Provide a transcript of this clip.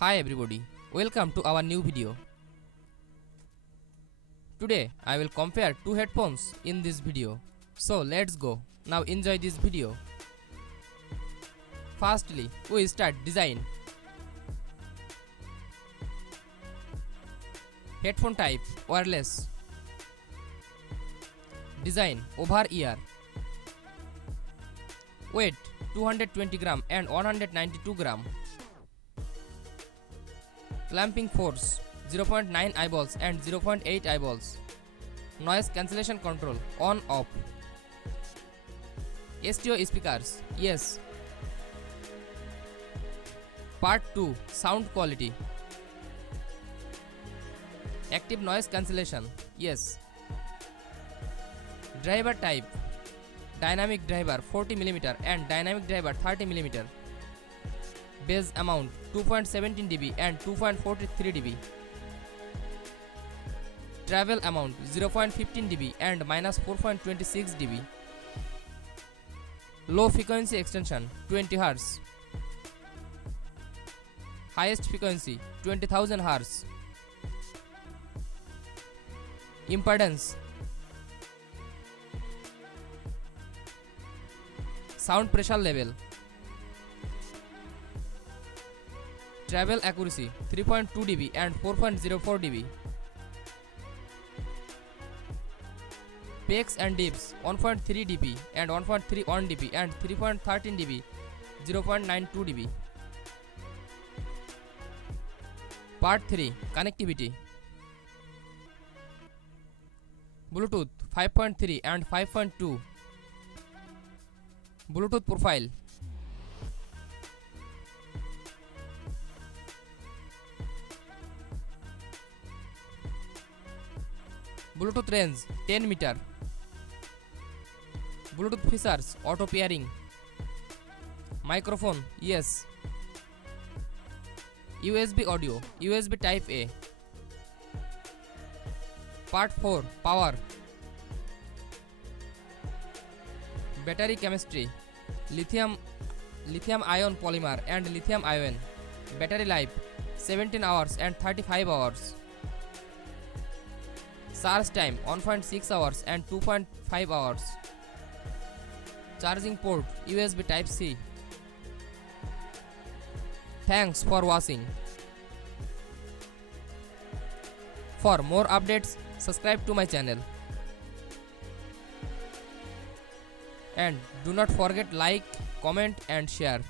Hi everybody, welcome to our new video. Today I will compare two headphones in this video. So let's go. Now enjoy this video. Firstly, we start design. Headphone type wireless. Design over ear. Weight 220 gram and 192 gram. Clamping force 0.9 eyeballs and 0.8 eyeballs. Noise cancellation control on off. STO speakers yes. Part 2 sound quality. Active noise cancellation yes. Driver type dynamic driver 40mm and dynamic driver 30mm. Bass amount 2.17 dB and 2.43 dB. Travel amount 0.15 dB and -4.26 dB. Low frequency extension 20 Hz. Highest frequency 20,000 Hz. Impedance. Sound pressure level. Travel accuracy 3.2 dB and 4.04 dB. Peaks and dips 1.3 dB and 1.31 dB and 3.13 dB, 0.92 dB. Part 3 connectivity. Bluetooth 5.3 and 5.2. Bluetooth profile. Bluetooth range 10 meter. Bluetooth features auto pairing. Microphone yes. USB audio USB type A. Part 4 power. Battery chemistry lithium ion polymer and lithium ion. Battery life 17 hours and 35 hours. Charge time 1.6 hours and 2.5 hours. Charging port USB type C. Thanks for watching. For more updates, subscribe to my channel. And do not forget like, comment and share.